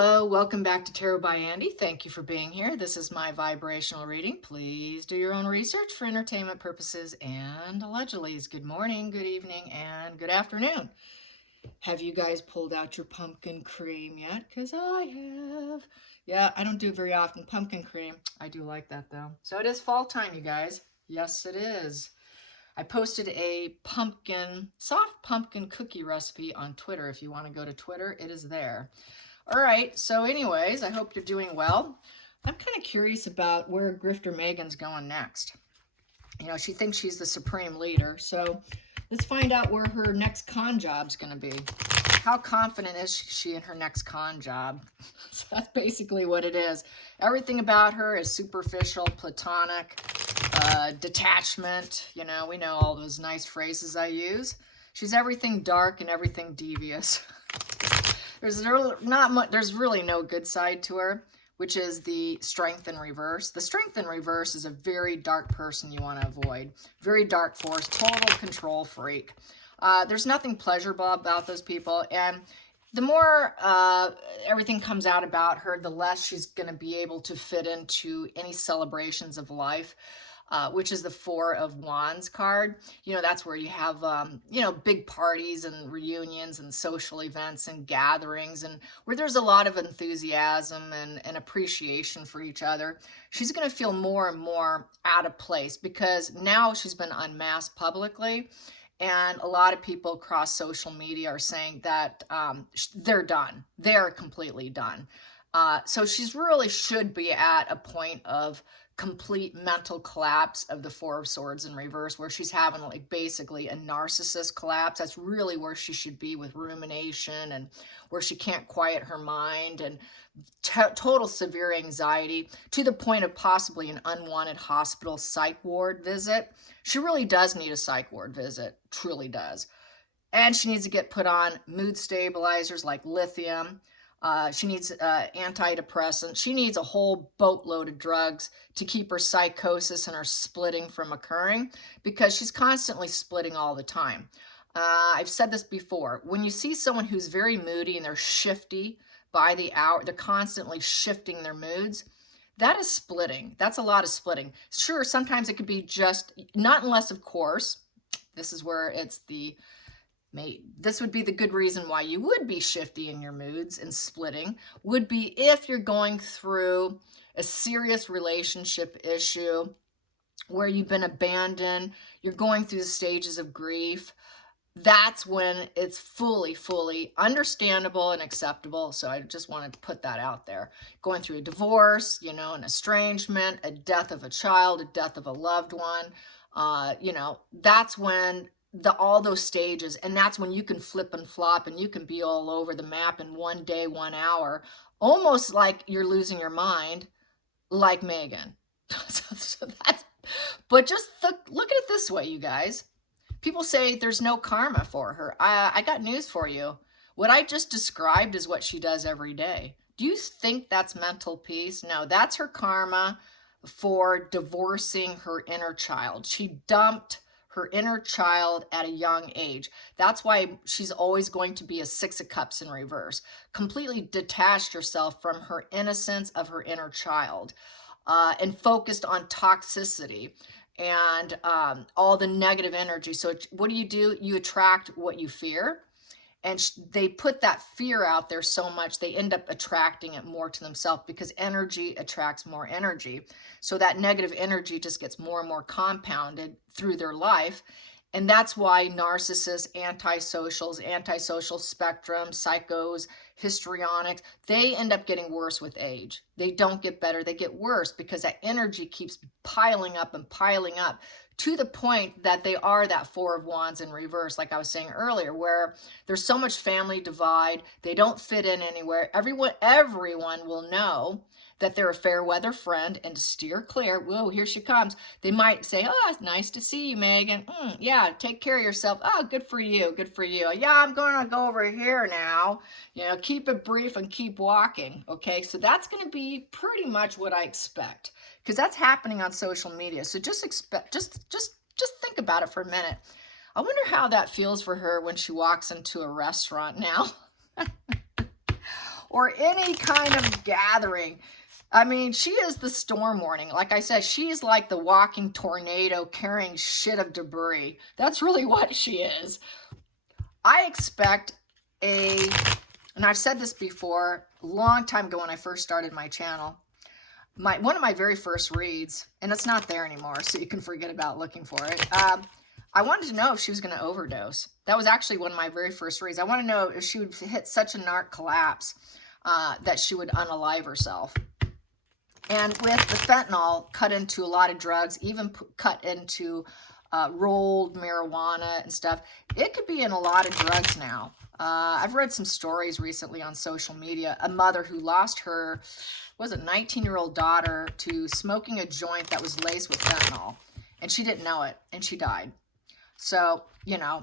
Hello, welcome back to Tarot by Andy. Thank you for being here. This is my vibrational reading. Please do your own research for entertainment purposes and allegedly. Good morning, good evening, and good afternoon. Have you guys pulled out your pumpkin cream yet? Because I have. Yeah, I don't do it very often. Pumpkin cream. I do like that though. So it is fall time, you guys. Yes, it is. I posted a soft pumpkin cookie recipe on Twitter. If you want to go to Twitter, it is there. All right, so anyways, I hope you're doing well. I'm kind of curious about where Grifter Megan's going next. You know, she thinks she's the supreme leader, so let's find out where her next con job's going to be. How confident is she in her next con job? So that's basically what it is. Everything about her is superficial, platonic, detachment. You know, we know all those nice phrases I use. She's everything dark and everything devious. There's really no good side to her, which is the strength in reverse. The strength in reverse is a very dark person you want to avoid. Very dark force, total control freak. There's nothing pleasurable about those people. And the more everything comes out about her, the less she's going to be able to fit into any celebrations of life. Which is the Four of Wands card. You know, that's where you have, you know, big parties and reunions and social events and gatherings and where there's a lot of enthusiasm and appreciation for each other. She's going to feel more and more out of place because now she's been unmasked publicly. And a lot of people across social media are saying that they're done. They're completely done. So she's really should be at a point of complete mental collapse of the Four of Swords in reverse, where she's having like basically a narcissist collapse. That's really where she should be, with rumination and where she can't quiet her mind and total severe anxiety to the point of possibly an unwanted hospital psych ward visit. She really does need a psych ward visit, truly does. And she needs to get put on mood stabilizers like lithium. She needs antidepressants. She needs a whole boatload of drugs to keep her psychosis and her splitting from occurring, because she's constantly splitting all the time. I've said this before. When you see someone who's very moody and they're shifty by the hour, they're constantly shifting their moods, that is splitting. That's a lot of splitting. Sure, sometimes it could be just, not unless, of course, this is where it's the... This would be the good reason why you would be shifty in your moods and splitting, would be if you're going through a serious relationship issue where you've been abandoned, you're going through the stages of grief. That's when it's fully understandable and acceptable. So I just wanted to put that out there. Going through a divorce, you know, an estrangement, a death of a child, a death of a loved one, you know, that's when all those stages, and that's when you can flip and flop and you can be all over the map in 1 day, 1 hour, almost like you're losing your mind, like Megan. But just look at it this way, you guys. People say there's no karma for her. I got news for you. What I just described is what she does every day. Do you think that's mental peace? No, that's her karma for divorcing her inner child. She dumped her inner child at a young age. That's why she's always going to be a Six of Cups in reverse. Completely detached herself from her innocence of her inner child, and focused on toxicity and all the negative energy. So what do? You attract what you fear. And they put that fear out there so much, they end up attracting it more to themselves, because energy attracts more energy. So that negative energy just gets more and more compounded through their life. And that's why narcissists, antisocial spectrum, psychos, histrionics, they end up getting worse with age. They don't get better, they get worse, because that energy keeps piling up and piling up, to the point that they are that Four of Wands in reverse, like I was saying earlier, where there's so much family divide, they don't fit in anywhere. Everyone will know that they're a fair weather friend, and to steer clear, whoa, here she comes. They might say, oh, it's nice to see you, Megan. Yeah, take care of yourself. Oh, good for you, good for you. Yeah, I'm going to go over here now. You know, keep it brief and keep walking, okay? So that's going to be pretty much what I expect, because that's happening on social media. So just think about it for a minute. I wonder how that feels for her when she walks into a restaurant now. or any kind of gathering. I mean, she is the storm warning. Like I said, she's like the walking tornado carrying shit of debris. That's really what she is. I expect and I've said this before, a long time ago when I first started my channel, one of my very first reads, and it's not there anymore, so you can forget about looking for it. I wanted to know if she was going to overdose. That was actually one of my very first reads. I want to know if she would hit such a narc collapse that she would unalive herself. And with the fentanyl cut into a lot of drugs, even cut into rolled marijuana and stuff, it could be in a lot of drugs now. I've read some stories recently on social media. A mother who lost her, 19-year-old daughter to smoking a joint that was laced with fentanyl. And she didn't know it, and she died. So, you know,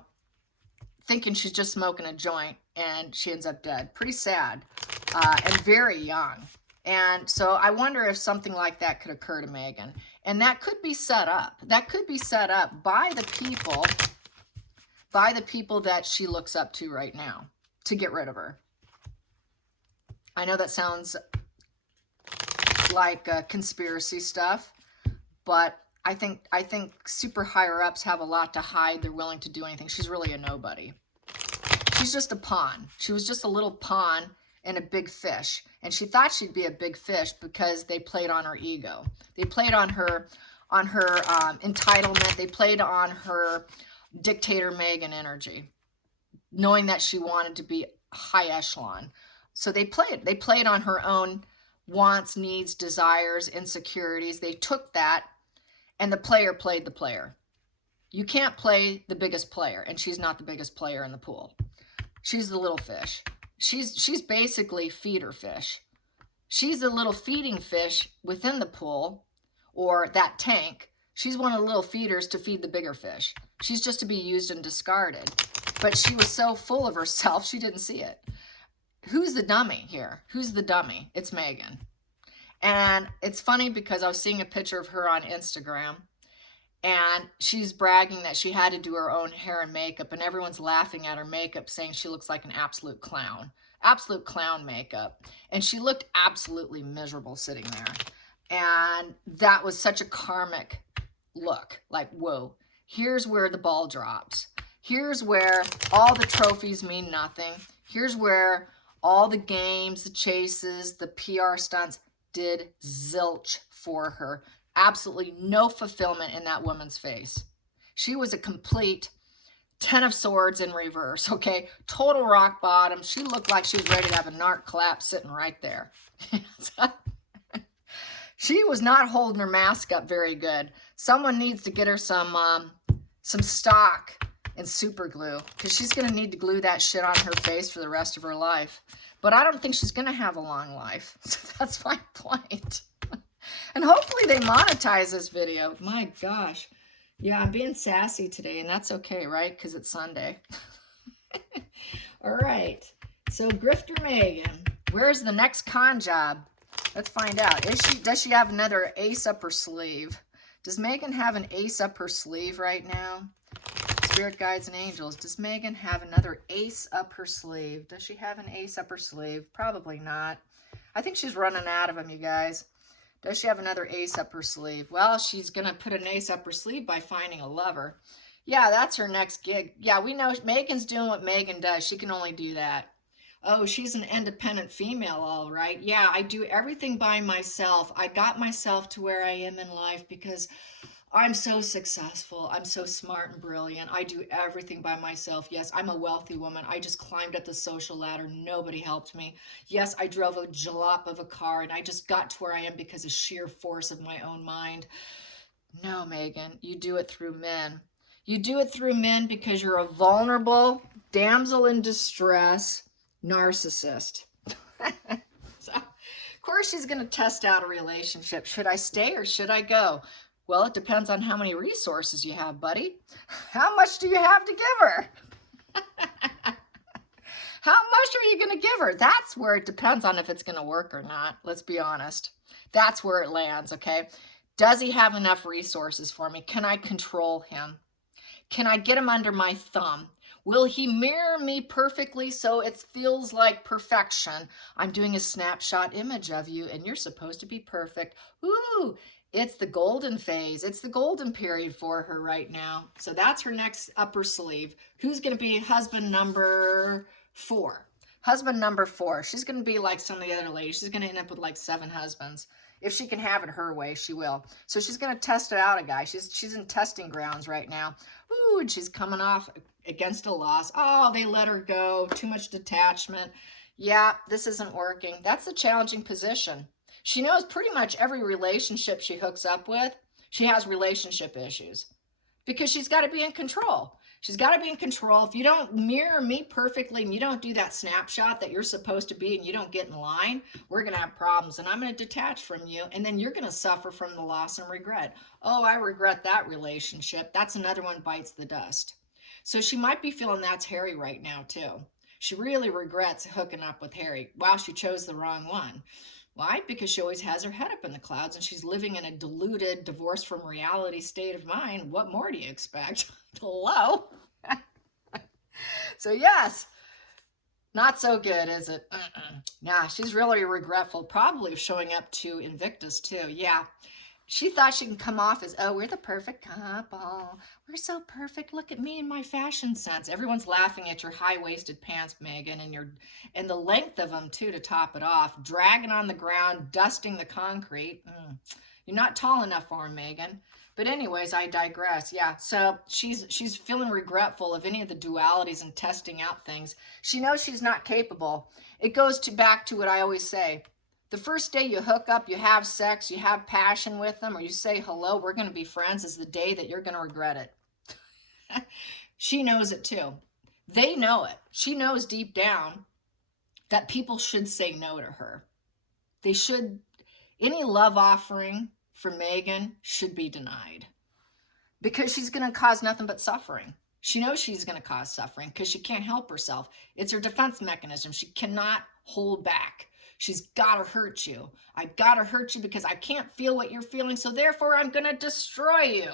thinking she's just smoking a joint, and she ends up dead. Pretty sad, and very young. And so I wonder if something like that could occur to Megan. And that could be set up. That could be set up by the people that she looks up to right now to get rid of her. I know that sounds like conspiracy stuff, but I think super higher ups have a lot to hide. They're willing to do anything. She's really a nobody. She's just a pawn. She was just a little pawn in a big fish. And she thought she'd be a big fish because they played on her ego. They played on her entitlement. They played on her dictator Megan energy, knowing that she wanted to be high echelon. So they played on her own wants, needs, desires, insecurities. They took that, and the player played the player. You can't play the biggest player, and she's not the biggest player in the pool. She's the little fish. She's basically feeder fish. She's a little feeding fish within the pool, or that tank. She's one of the little feeders to feed the bigger fish. She's just to be used and discarded. But she was so full of herself, she didn't see it. Who's the dummy here? Who's the dummy? It's Megan. And it's funny because I was seeing a picture of her on Instagram, and she's bragging that she had to do her own hair and makeup, and everyone's laughing at her makeup, saying she looks like an absolute clown. Absolute clown makeup. And she looked absolutely miserable sitting there. And that was such a karmic look. Like, whoa, here's where the ball drops. Here's where all the trophies mean nothing. Here's where all the games, the chases, the PR stunts did zilch for her. Absolutely no fulfillment in that woman's face. She was a complete 10 of swords in reverse, okay? Total rock bottom. She looked like she was ready to have a narc collapse sitting right there. She was not holding her mask up very good. Someone needs to get her some stock and super glue, because she's going to need to glue that shit on her face for the rest of her life. But I don't think she's going to have a long life. So that's my point. And hopefully they monetize this video. My gosh. Yeah, I'm being sassy today, and that's okay, right? Because it's Sunday. All right. So Grifter Megan, where's the next con job? Let's find out. Does she have another ace up her sleeve? Does Megan have an ace up her sleeve right now? Spirit guides and angels. Does Megan have another ace up her sleeve? Does she have an ace up her sleeve? Probably not. I think she's running out of them, you guys. Does she have another ace up her sleeve? Well, she's going to put an ace up her sleeve by finding a lover. Yeah, that's her next gig. Yeah, we know Megan's doing what Megan does. She can only do that. Oh, she's an independent female, all right. Yeah, I do everything by myself. I got myself to where I am in life because I'm so successful. I'm so smart and brilliant. I do everything by myself. Yes, I'm a wealthy woman. I just climbed up the social ladder. Nobody helped me. Yes, I drove a jalop of a car, and I just got to where I am because of sheer force of my own mind. No, Megan, you do it through men. You do it through men because you're a vulnerable, damsel in distress narcissist. So, of course, she's going to test out a relationship. Should I stay or should I go? Well, it depends on how many resources you have, buddy. How much do you have to give her? How much are you going to give her? That's where it depends on if it's going to work or not. Let's be honest. That's where it lands, okay? Does he have enough resources for me? Can I control him? Can I get him under my thumb? Will he mirror me perfectly so it feels like perfection? I'm doing a snapshot image of you and you're supposed to be perfect. Ooh, it's the golden phase. It's the golden period for her right now. So that's her next upper sleeve. Who's going to be husband number 4? Husband number 4. She's going to be like some of the other ladies. She's going to end up with like 7 husbands. If she can have it her way, she will. So she's going to test it out, a guy. She's in testing grounds right now. Ooh, and she's coming off against a loss. Oh, they let her go. Too much detachment. Yeah, this isn't working. That's the challenging position. She knows pretty much every relationship she hooks up with, she has relationship issues because she's got to be in control. She's got to be in control. If you don't mirror me perfectly and you don't do that snapshot that you're supposed to be and you don't get in line, we're going to have problems and I'm going to detach from you and then you're going to suffer from the loss and regret. Oh, I regret that relationship. That's another one bites the dust. So she might be feeling that's Harry right now too. She really regrets hooking up with Harry. Wow, she chose the wrong one. Why? Because she always has her head up in the clouds and she's living in a deluded, divorced from reality state of mind. What more do you expect? Hello? So yes, not so good, is it? Yeah, she's really regretful, probably of showing up to Invictus too. Yeah. She thought she can come off as, oh, we're the perfect couple. We're so perfect. Look at me and my fashion sense. Everyone's laughing at your high-waisted pants, Megan, and the length of them, too, to top it off. Dragging on the ground, dusting the concrete. You're not tall enough for him, Megan. But anyways, I digress. Yeah, so she's feeling regretful of any of the dualities and testing out things. She knows she's not capable. It goes back to what I always say. The first day you hook up, you have sex, you have passion with them, or you say, hello, we're going to be friends, is the day that you're going to regret it. She knows it too. They know it. She knows deep down that people should say no to her. They should, any love offering for Megan should be denied because she's going to cause nothing but suffering. She knows she's going to cause suffering because she can't help herself. It's her defense mechanism. She cannot hold back. She's got to hurt you. I got to hurt you because I can't feel what you're feeling, so therefore I'm going to destroy you.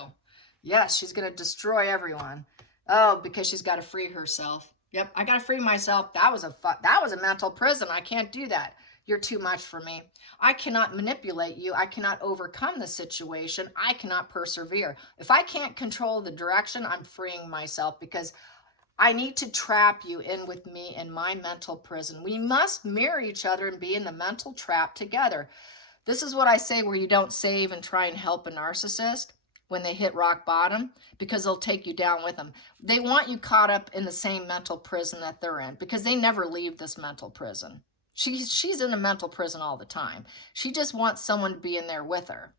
Yes, she's going to destroy everyone. Oh, because she's got to free herself. Yep, I got to free myself. That was a mental prison. I can't do that. You're too much for me. I cannot manipulate you. I cannot overcome the situation. I cannot persevere. If I can't control the direction, I'm freeing myself because I need to trap you in with me in my mental prison. We must mirror each other and be in the mental trap together. This is what I say where you don't save and try and help a narcissist when they hit rock bottom because they'll take you down with them. They want you caught up in the same mental prison that they're in because they never leave this mental prison. She's in a mental prison all the time. She just wants someone to be in there with her.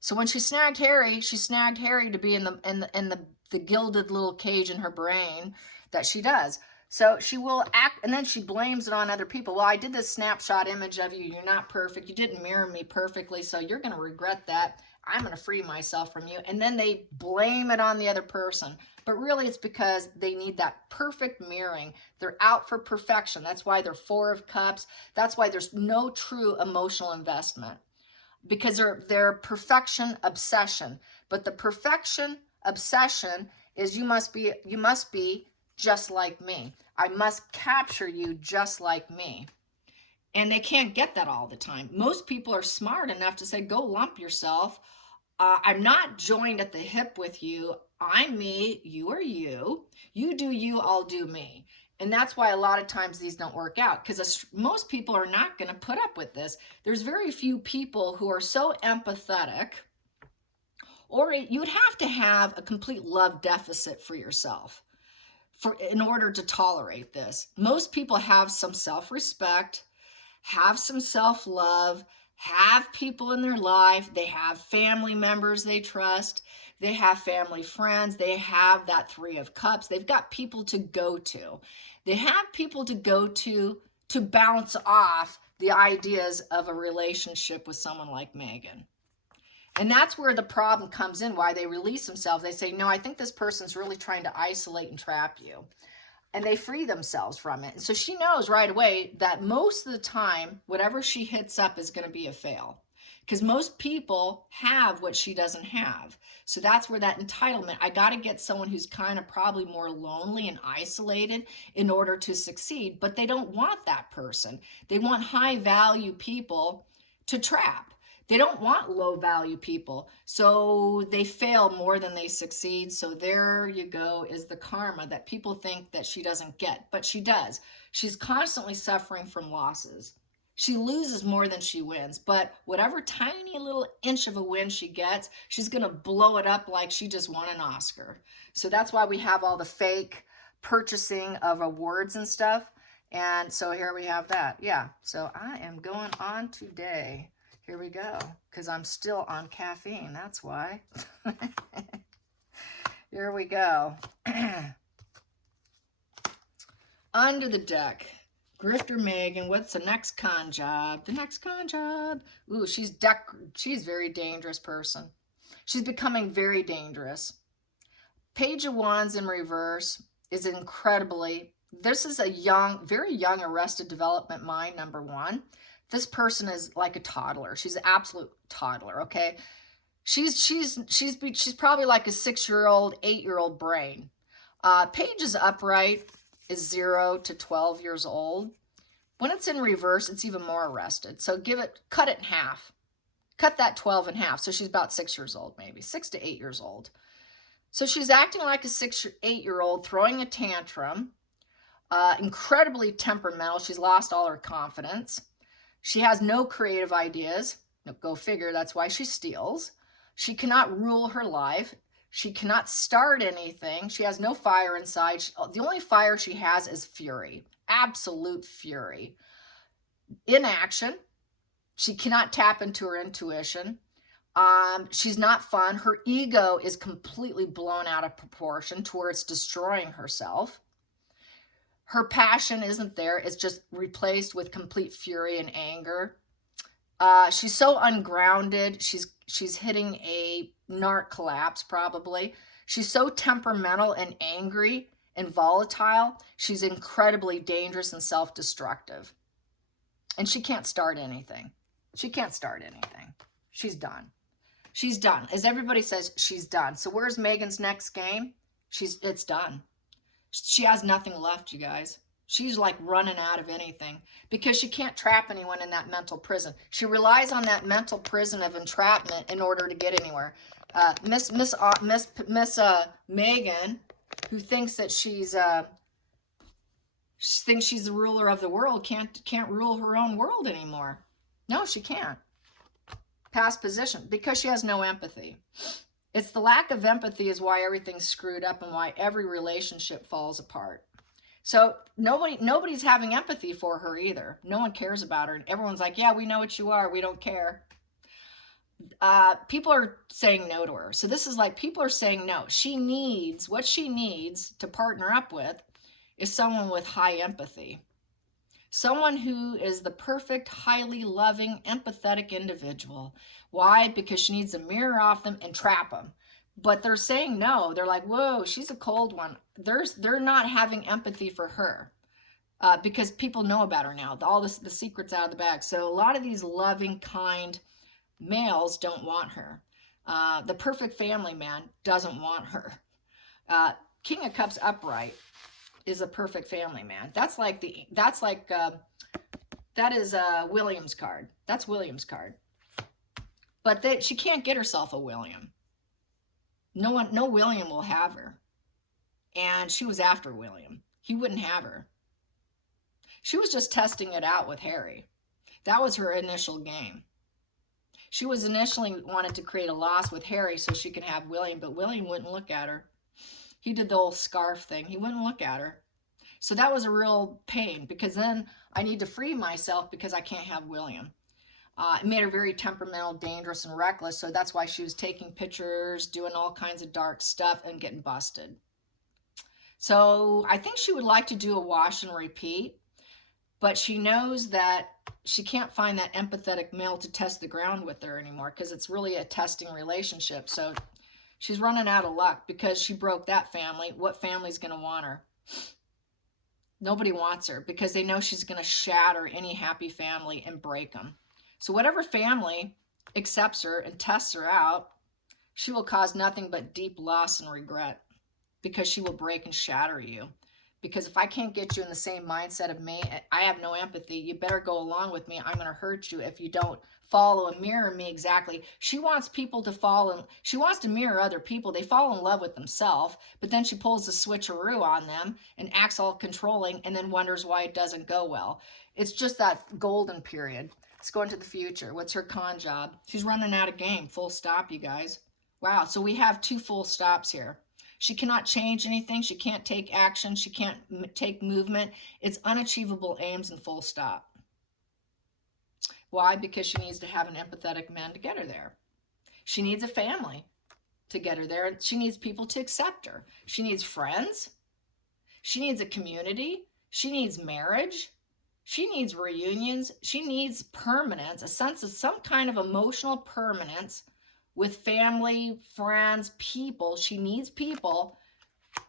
So when she snagged Harry to be in the gilded little cage in her brain that she does. So she will act, and then she blames it on other people. Well, I did this snapshot image of you. You're not perfect. You didn't mirror me perfectly, so you're going to regret that. I'm going to free myself from you. And then they blame it on the other person. But really, it's because they need that perfect mirroring. They're out for perfection. That's why they're 4 of Cups. That's why there's no true emotional investment. Because they're perfection obsession. But the perfection obsession is you must be just like me. I must capture you just like me. And they can't get that all the time. Most people are smart enough to say, go lump yourself. I'm not joined at the hip with you. I'm me, you are you. You do you, I'll do me. And that's why a lot of times these don't work out because most people are not going to put up with this. There's very few people who are so empathetic, or you'd have to have a complete love deficit for yourself in order to tolerate this. Most people have some self-respect, have some self-love, have people in their life. They have family members they trust. They have family friends. They have that 3 of Cups. They've got people to go to. They have people to go to bounce off the ideas of a relationship with someone like Megan. And that's where the problem comes in, why they release themselves. They say, no, I think this person's really trying to isolate and trap you. And they free themselves from it. And so she knows right away that most of the time, whatever she hits up is going to be a fail. because most people have what she doesn't have. So that's where that entitlement, I got to get someone who's kind of probably more lonely and isolated in order to succeed, but they don't want that person. They want high value people to trap. They don't want low value people. So they fail more than they succeed. So there you go, is the karma that people think that she doesn't get, but she does. She's constantly suffering from losses. She loses more than she wins, but whatever tiny little inch of a win she gets, she's going to blow it up like she just won an Oscar. So that's why we have all the fake purchasing of awards and stuff. And so here we have that. Yeah, so I am going on today. Here we go, because I'm still on caffeine. That's why. Here we go. Under the deck. Grifter Megan, what's the next con job? The next con job. Ooh, she's a very dangerous person. She's becoming very dangerous. Page of Wands in reverse is incredibly, this is a young, very young Arrested Development mind, number one. This person is like a toddler. She's an absolute toddler, okay? She's probably like a 6-year-old, 8-year-old brain. Page is upright, is 0 to 12 years old. When it's in reverse, it's even more arrested. So cut it in half. Cut that 12 in half. So she's about 6 years old, maybe 6 to 8 years old. So she's acting like a 8-year-old, throwing a tantrum, incredibly temperamental. She's lost all her confidence. She has no creative ideas. Go figure, that's why she steals. She cannot rule her life. She cannot start anything. She has no fire inside. The only fire she has is fury, absolute fury. Inaction. She cannot tap into her intuition. She's not fun. Her ego is completely blown out of proportion towards destroying herself. Her passion isn't there. It's just replaced with complete fury and anger. She's so ungrounded. She's hitting a narc collapse, probably. She's so temperamental and angry and volatile. She's incredibly dangerous and self-destructive. And she can't start anything. She can't start anything. She's done. She's done. As everybody says, she's done. So where's Megan's next game? It's done. She has nothing left, you guys. She's like running out of anything because she can't trap anyone in that mental prison. She relies on that mental prison of entrapment in order to get anywhere. Miss Megan, who thinks that she thinks she's the ruler of the world, can't rule her own world anymore. No, she can't. Past position, because she has no empathy. It's the lack of empathy is why everything's screwed up and why every relationship falls apart. So nobody's having empathy for her either. No one cares about her. And everyone's like, yeah, we know what you are. We don't care. People are saying no to her. So this is like people are saying no. What she needs to partner up with is someone with high empathy. Someone who is the perfect, highly loving, empathetic individual. Why? Because she needs to mirror off them and trap them. But they're saying no. They're like, whoa, she's a cold one. They're not having empathy for her because people know about her now. All the secret's out of the bag. So a lot of these loving, kind males don't want her. The perfect family man doesn't want her. King of Cups upright is a perfect family man. That is William's card. That's William's card. But she can't get herself a William. No William will have her. And she was after William. He wouldn't have her. She was just testing it out with Harry. That was her initial game. She was initially wanted to create a loss with Harry so she could have William, but William wouldn't look at her. He did the old scarf thing. He wouldn't look at her. So that was a real pain because then I need to free myself because I can't have William. It made her very temperamental, dangerous, and reckless. So that's why she was taking pictures, doing all kinds of dark stuff, and getting busted. So I think she would like to do a wash and repeat, but she knows that she can't find that empathetic male to test the ground with her anymore because it's really a testing relationship. So she's running out of luck because she broke that family. What family's going to want her? Nobody wants her because they know she's going to shatter any happy family and break them. So whatever family accepts her and tests her out, she will cause nothing but deep loss and regret, because she will break and shatter you. Because if I can't get you in the same mindset of me, I have no empathy. You better go along with me. I'm going to hurt you if you don't follow and mirror me exactly. She wants people to fall in, she wants to mirror other people. They fall in love with themselves, but then she pulls the switcheroo on them and acts all controlling and then wonders why it doesn't go well. It's just that golden period. Let's go into the future. What's her con job? She's running out of game. Full stop, you guys. Wow. So we have 2 full stops here. She cannot change anything. She can't take action. She can't take movement. It's unachievable aims and full stop. Why? Because she needs to have an empathetic man to get her there. She needs a family to get her there. She needs people to accept her. She needs friends. She needs a community. She needs marriage. She needs reunions. She needs permanence, a sense of some kind of emotional permanence with family, friends, people. She needs people.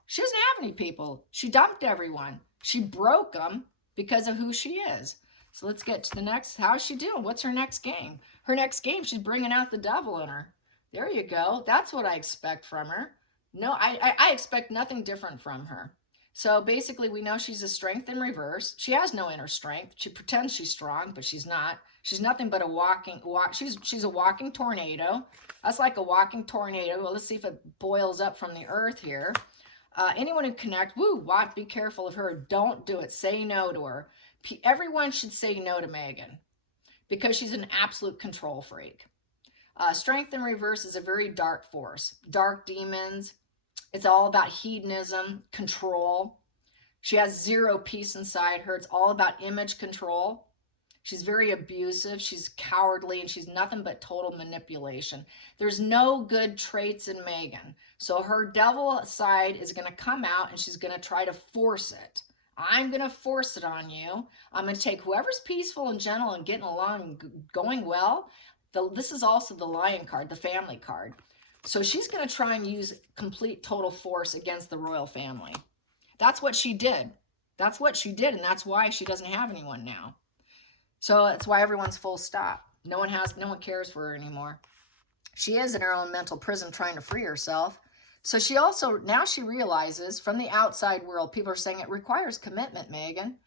She doesn't have any people. She dumped everyone. She broke them because of who she is. So let's get to the next. How's she doing? What's her next game? Her next game, she's bringing out the devil in her. There you go. That's what I expect from her. No, I expect nothing different from her. So basically, we know she's a strength in reverse. She has no inner strength. She pretends she's strong, but she's not. She's nothing but she's a walking tornado. That's like a walking tornado. Well, let's see if it boils up from the earth here. Anyone who connect, be careful of her. Don't do it. Say no to her. Everyone should say no to Megan because she's an absolute control freak. Strength in reverse is a very dark force. Dark demons. It's all about hedonism, control. She has zero peace inside her. It's all about image control. She's very abusive. She's cowardly, and she's nothing but total manipulation. There's no good traits in Megan. So her devil side is going to come out, and she's going to try to force it. I'm going to force it on you. I'm going to take whoever's peaceful and gentle and getting along and going well. This is also the Lion card, the family card. So she's going to try and use complete total force against the royal family. That's what she did. That's what she did, and that's why she doesn't have anyone now. So that's why everyone's full stop. No one cares for her anymore. She is in her own mental prison trying to free herself. So she also, now she realizes from the outside world, people are saying it requires commitment, Megan.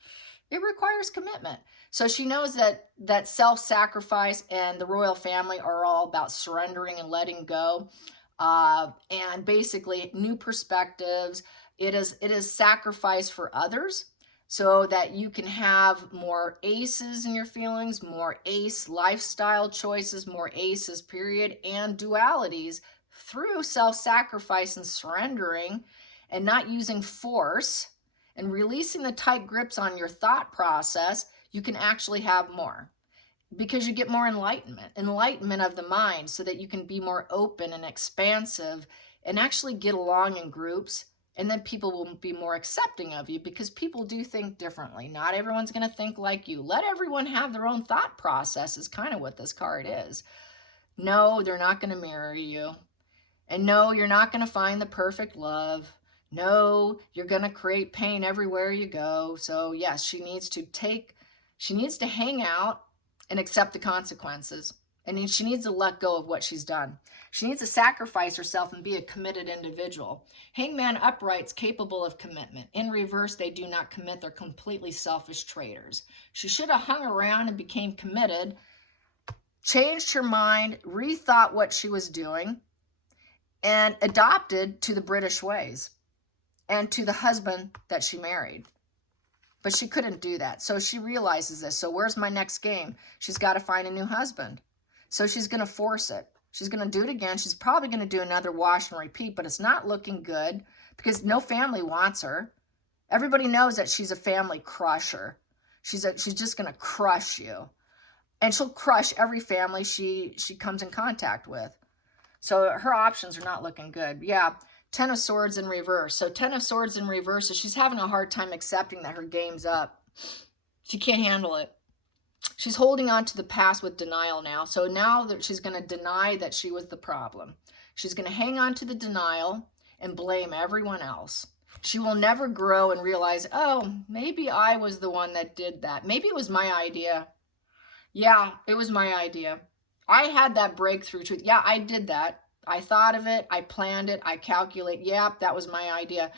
It requires commitment. So she knows that self-sacrifice and the royal family are all about surrendering and letting go. And basically new perspectives. It is sacrifice for others so that you can have more aces in your feelings, more ace lifestyle choices, more aces period, and dualities through self-sacrifice and surrendering and not using force and releasing the tight grips on your thought process. You can actually have more because you get more enlightenment of the mind so that you can be more open and expansive and actually get along in groups. And then people will be more accepting of you because people do think differently. Not everyone's going to think like you. Let everyone have their own thought process is kind of what this card is. No, they're not going to mirror you. And no, you're not going to find the perfect love. No, you're going to create pain everywhere you go. So yes, she needs to hang out and accept the consequences. And she needs to let go of what she's done. She needs to sacrifice herself and be a committed individual. Hangman upright's capable of commitment. In reverse, they do not commit. They're completely selfish traitors. She should have hung around and became committed, changed her mind, rethought what she was doing, and adopted to the British ways and to the husband that she married. But she couldn't do that. So she realizes this. So where's my next game? She's got to find a new husband. So she's going to force it. She's going to do it again. She's probably going to do another wash and repeat, but it's not looking good because no family wants her. Everybody knows that she's a family crusher. She's just going to crush you. And she'll crush every family she comes in contact with. So her options are not looking good. Yeah, 10 of Swords in reverse. So 10 of Swords in reverse, so she's having a hard time accepting that her game's up. She can't handle it. She's holding on to the past with denial now. So now that she's going to deny that she was the problem. She's going to hang on to the denial and blame everyone else. She will never grow and realize, oh, maybe I was the one that did that. Maybe it was my idea. Yeah, it was my idea. I had that breakthrough truth. Yeah, I did that. I thought of it. I planned it. I calculate. Yep, that was my idea.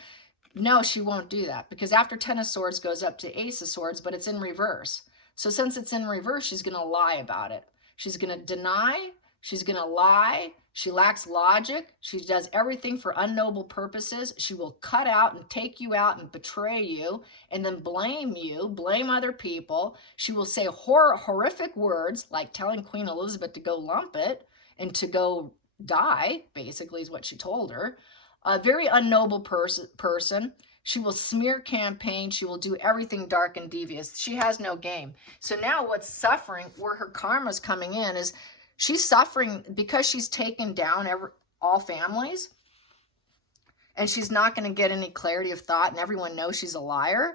No, she won't do that because after 10 of swords goes up to ace of swords, but it's in reverse. So since it's in reverse, she's going to lie about it. She's going to deny. She's going to lie. She lacks logic. She does everything for unnoble purposes. She will cut out and take you out and betray you and then blame you, blame other people. She will say horrific words like telling Queen Elizabeth to go lump it and to go die, basically is what she told her. A very unnoble person. She will smear campaign. She will do everything dark and devious. She has no game. So now what's suffering, where her karma's coming in, is she's suffering because she's taken down all families, and she's not going to get any clarity of thought, and everyone knows she's a liar.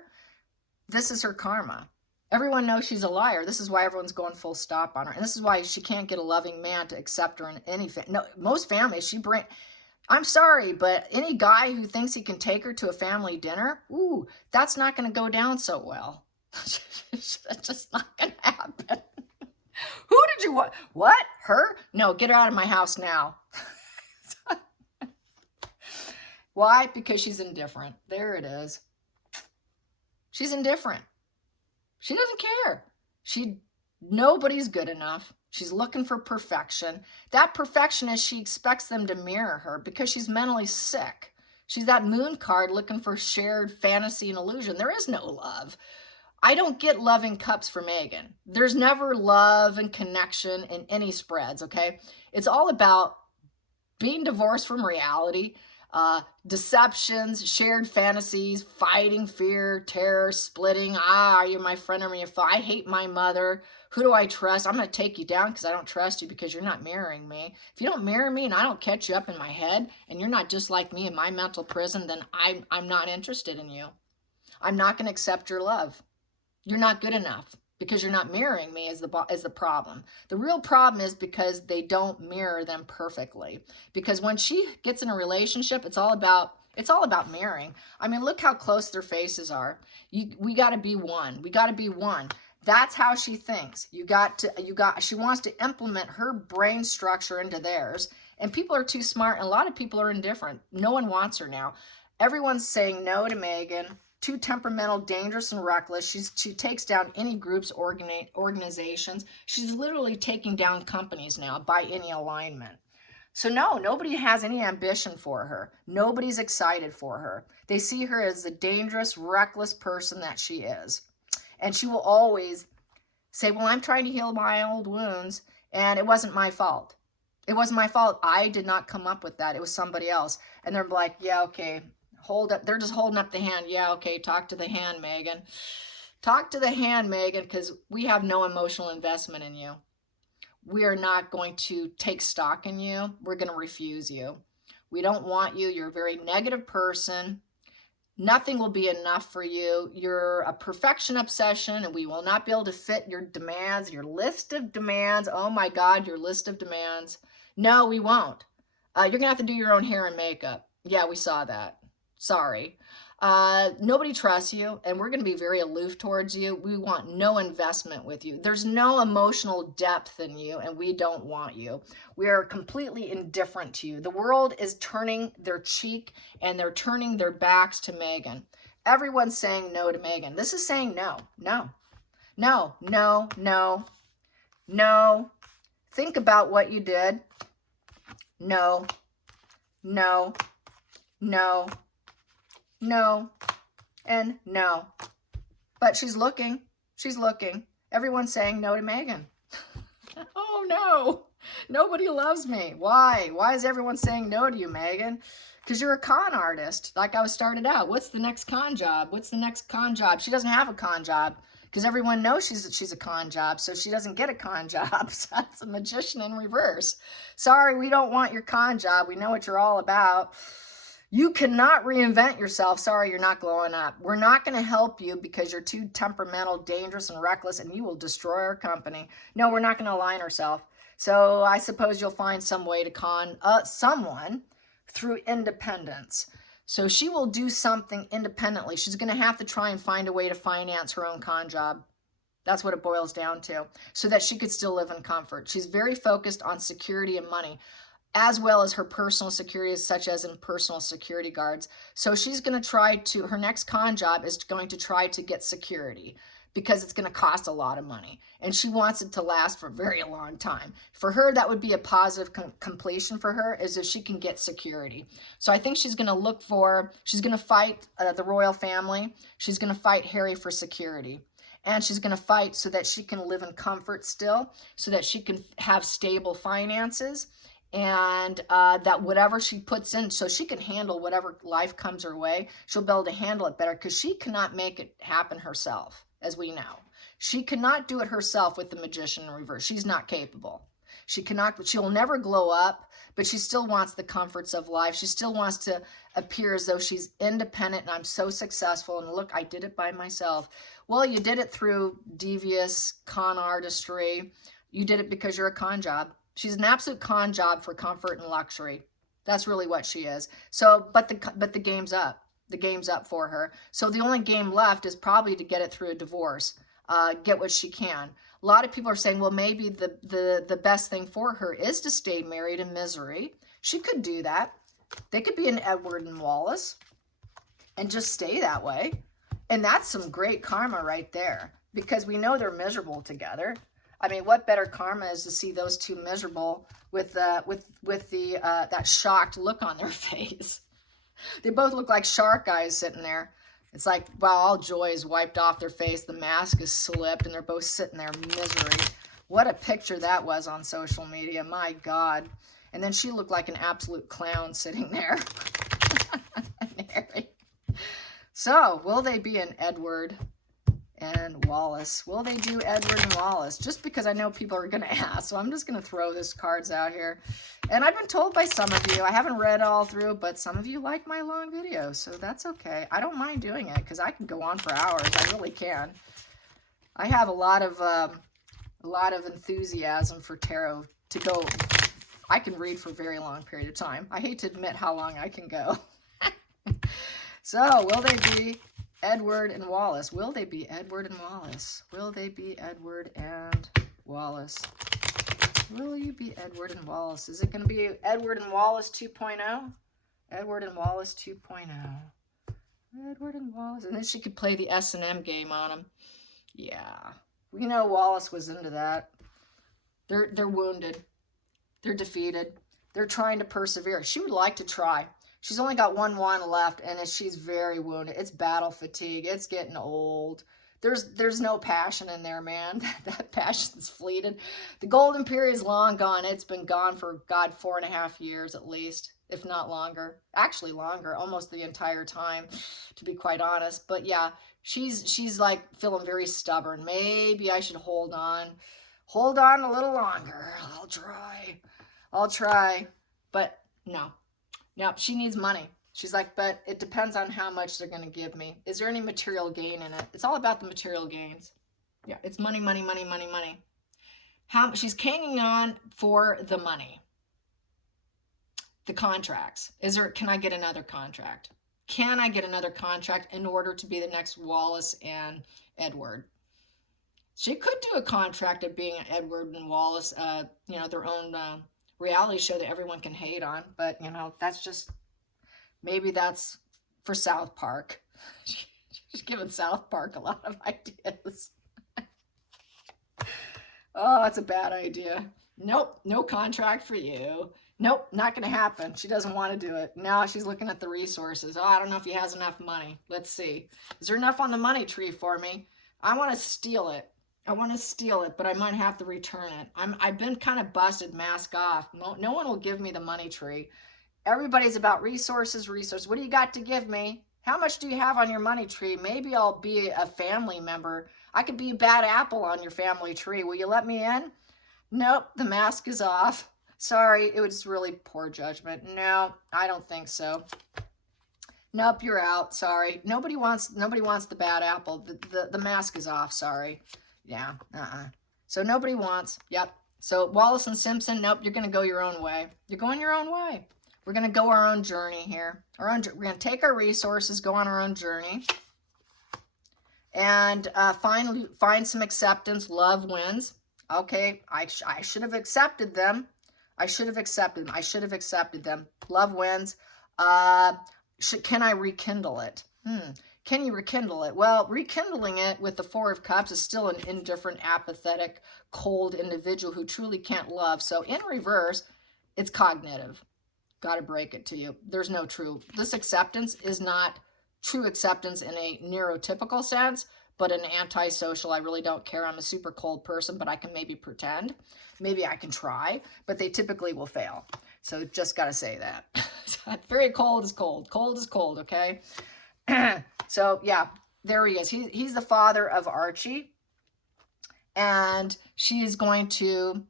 This is her karma. Everyone knows she's a liar. This is why everyone's going full stop on her. And this is why she can't get a loving man to accept her in any no, most families, I'm sorry, but any guy who thinks he can take her to a family dinner, ooh, that's not going to go down so well. That's just not going to happen. Who did you want? What? Her? No, get her out of my house now. Why? Because she's indifferent. There it is. She's indifferent. She doesn't care. Nobody's good enough. She's looking for perfection. That perfectionist, she expects them to mirror her because she's mentally sick. She's that moon card looking for shared fantasy and illusion. There is no love. I don't get loving cups for Megan. There's never love and connection in any spreads, okay? It's all about being divorced from reality, deceptions, shared fantasies, fighting, fear, terror, splitting. Are you my friend or my foe? I hate my mother. Who do I trust? I'm going to take you down because I don't trust you because you're not mirroring me. If you don't mirror me and I don't catch you up in my head and you're not just like me in my mental prison, then I'm not interested in you. I'm not going to accept your love. You're not good enough because you're not mirroring me is the problem. The real problem is because they don't mirror them perfectly. Because when she gets in a relationship, it's all about mirroring. I mean, look how close their faces are. We got to be one. We got to be one. That's how she thinks. She wants to implement her brain structure into theirs. And people are too smart. And a lot of people are indifferent. No one wants her now. Everyone's saying no to Megan. Too temperamental, dangerous, and reckless. She takes down any groups, organizations. She's literally taking down companies now by any alignment. So no, nobody has any ambition for her. Nobody's excited for her. They see her as the dangerous, reckless person that she is. And she will always say, well, I'm trying to heal my old wounds, and it wasn't my fault. It wasn't my fault. I did not come up with that. It was somebody else. And they're like, yeah, okay. Hold up. They're just holding up the hand. Yeah, okay. Talk to the hand, Megan. Talk to the hand, Megan, because we have no emotional investment in you. We are not going to take stock in you. We're going to refuse you. We don't want you. You're a very negative person. Nothing will be enough for you. You're a perfection obsession, and we will not be able to fit your demands, your list of demands. Oh my God, your list of demands. No, we won't. You're going to have to do your own hair and makeup. Yeah, we saw that. Sorry. Nobody trusts you, and we're going to be very aloof towards you. We want no investment with you. There's no emotional depth in you, and we don't want you. We are completely indifferent to you. The world is turning their cheek, and they're turning their backs to Megan. Everyone's saying no to Megan. This is saying no, no, no, no, no, no. Think about what you did. No, no, no. No, and no. But she's looking. She's looking. Everyone's saying no to Megan. Oh, no. Nobody loves me. Why? Why is everyone saying no to you, Megan? Because you're a con artist, like I was started out. What's the next con job? What's the next con job? She doesn't have a con job because everyone knows she's a con job, so she doesn't get a con job. So that's a magician in reverse. Sorry, we don't want your con job. We know what you're all about. You cannot reinvent yourself. Sorry, you're not glowing up. We're not going to help you because you're too temperamental, dangerous, and reckless, and you will destroy our company. No, we're not going to align ourselves. So I suppose you'll find some way to con someone through independence. So she will do something independently. She's going to have to try and find a way to finance her own con job. That's what it boils down to, so that she could still live in comfort. She's very focused on security and money, as well as her personal security, such as in personal security guards. So she's going to try to, her next con job is going to try to get security, because it's going to cost a lot of money. And she wants it to last for a very long time. For her, that would be a positive completion for her, is if she can get security. So I think she's going to look for, she's going to fight the royal family. She's going to fight Harry for security. And she's going to fight so that she can live in comfort still, so that she can have stable finances, and that whatever she puts in, so she can handle whatever life comes her way, she'll be able to handle it better, because she cannot make it happen herself, as we know. She cannot do it herself with the Magician in reverse. She's not capable. She cannot, she'll never glow up, but she still wants the comforts of life. She still wants to appear as though she's independent, and I'm so successful, and look, I did it by myself. Well, you did it through devious con artistry. You did it because you're a con job. She's an absolute con job for comfort and luxury. That's really what she is. So, but the game's up. The game's up for her. So the only game left is probably to get it through a divorce, get what she can. A lot of people are saying, well, maybe the best thing for her is to stay married in misery. She could do that. They could be an Edward and Wallace and just stay that way. And that's some great karma right there, because we know they're miserable together. I mean, what better karma is to see those two miserable with that shocked look on their face. They both look like shark eyes sitting there. It's like, wow, all joy is wiped off their face. The mask is slipped, and they're both sitting there in misery. What a picture that was on social media. My God. And then she looked like an absolute clown sitting there. So, will they be an Edward and Wallace? Will they do Edward and Wallace? Just because I know people are going to ask. So I'm just going to throw these cards out here. And I've been told by some of you, I haven't read all through, but some of you like my long videos. So that's okay. I don't mind doing it, because I can go on for hours. I really can. I have a lot of enthusiasm for tarot to go. I can read for a very long period of time. I hate to admit how long I can go. So will they be Edward and Wallace? Will they be Edward and Wallace? Will they be Edward and Wallace? Will you be Edward and Wallace? Is it going to be Edward and Wallace 2.0? Edward and Wallace 2.0. Edward and Wallace. And then she could play the S&M game on him. Yeah. We know Wallace was into that. They're wounded. They're defeated. They're trying to persevere. She would like to try. She's only got one wand left, and she's very wounded. It's battle fatigue. It's getting old. There's no passion in there, man. That passion's fleeted. The golden period is long gone. It's been gone for, God, 4.5 years at least, if not longer. Actually longer, almost the entire time, to be quite honest. But yeah, she's like feeling very stubborn. Maybe I should hold on. Hold on a little longer. I'll try. But no. Now, she needs money. She's like, but it depends on how much they're going to give me. Is there any material gain in it? It's all about the material gains. Yeah, it's money, money, money, money, money. She's hanging on for the money. The contracts. Can I get another contract? Can I get another contract in order to be the next Wallace and Edward? She could do a contract of being Edward and Wallace, their own reality show that everyone can hate on, but that's just, maybe that's for South Park. She's giving South Park a lot of ideas. Oh, that's a bad idea. Nope, no contract for you. Nope, not gonna happen. She doesn't want to do it. Now she's looking at the resources. Oh, I don't know if he has enough money. Let's see. Is there enough on the money tree for me? I want to steal it. But I might have to return it. I've been kind of busted, mask off. No one will give me the money tree. Everybody's about resources. What do you got to give me? How much do you have on your money tree? Maybe I'll be a family member. I could be a bad apple on your family tree. Will you let me in? Nope, the mask is off. Sorry, it was really poor judgment. No, I don't think so. Nope, you're out. Sorry. Nobody wants the bad apple. The mask is off. Sorry. Yeah, So nobody wants, yep. So Wallace and Simpson, nope, you're going to go your own way. You're going your own way. We're going to go our own journey here. We're going to take our resources, go on our own journey. And finally, find some acceptance. Love wins. Okay, I should have accepted them. I should have accepted them. I should have accepted them. Love wins. Can I rekindle it? Can you rekindle it? Well, rekindling it with the Four of Cups is still an indifferent, apathetic, cold individual who truly can't love. So in reverse, it's cognitive. Got to break it to you. There's no true. This acceptance is not true acceptance in a neurotypical sense, but an antisocial. I really don't care. I'm a super cold person, but I can maybe pretend. Maybe I can try, but they typically will fail. So just got to say that. Very cold is cold. Cold is cold, okay? So, yeah, there he is. He's the father of Archie. And she is going to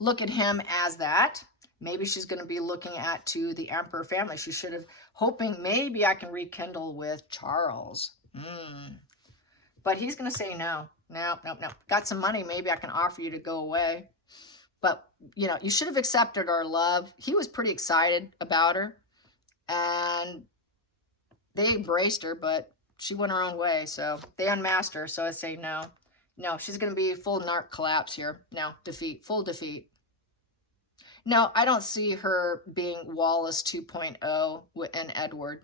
look at him as that. Maybe she's going to be looking at to the Emperor family. She should have, hoping maybe I can rekindle with Charles. But he's going to say no. No. Got some money. Maybe I can offer you to go away. But, you know, you should have accepted our love. He was pretty excited about her. And they embraced her, but she went her own way. So they unmasked her. So I say no. No, she's going to be full narc collapse here. No, defeat. Full defeat. No, I don't see her being Wallace 2.0 and Edward.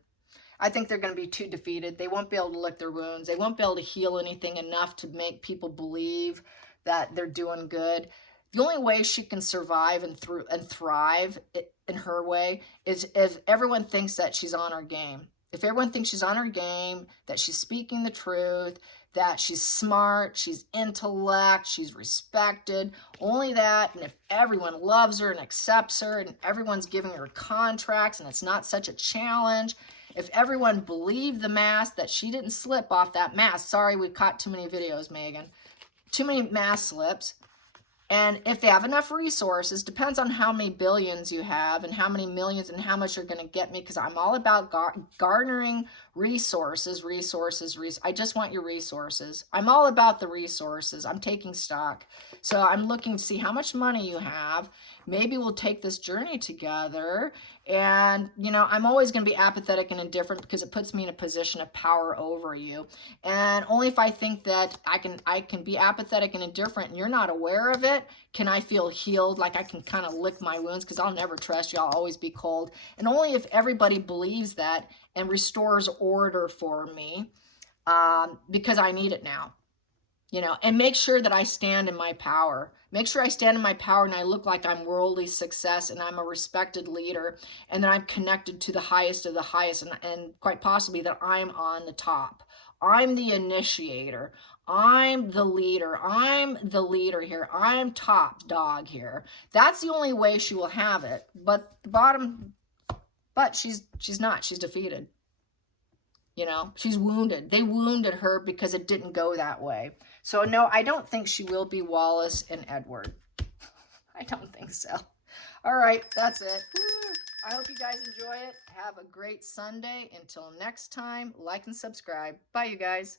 I think they're going to be too defeated. They won't be able to lick their wounds. They won't be able to heal anything enough to make people believe that they're doing good. The only way she can survive and thrive in her way is if everyone thinks that she's on her game. If everyone thinks she's on her game, that she's speaking the truth, that she's smart, she's intellect, she's respected, only that, and if everyone loves her and accepts her and everyone's giving her contracts and it's not such a challenge, if everyone believed the mask, that she didn't slip off that mask. Sorry, we caught too many videos, Megan. Too many mask slips. And if they have enough resources, depends on how many billions you have and how many millions and how much you're going to get me, because I'm all about garnering resources. I just want your resources. I'm all about the resources. I'm taking stock. So I'm looking to see how much money you have. Maybe we'll take this journey together. And, you know, I'm always going to be apathetic and indifferent because it puts me in a position of power over you. And only if I think that I can be apathetic and indifferent and you're not aware of it, can I feel healed, like I can kind of lick my wounds, because I'll never trust you. I'll always be cold. And only if everybody believes that and restores order for me, because I need it now. You know, and make sure that I stand in my power. Make sure I stand in my power and I look like I'm worldly success and I'm a respected leader and that I'm connected to the highest of the highest and quite possibly that I'm on the top. I'm the initiator. I'm the leader. I'm the leader here. I'm top dog here. That's the only way she will have it. But the bottom, but she's not. She's defeated. You know, she's wounded. They wounded her because it didn't go that way. So no, I don't think she will be Wallace and Edward. I don't think so. All right, that's it. I hope you guys enjoy it. Have a great Sunday. Until next time, like and subscribe. Bye, you guys.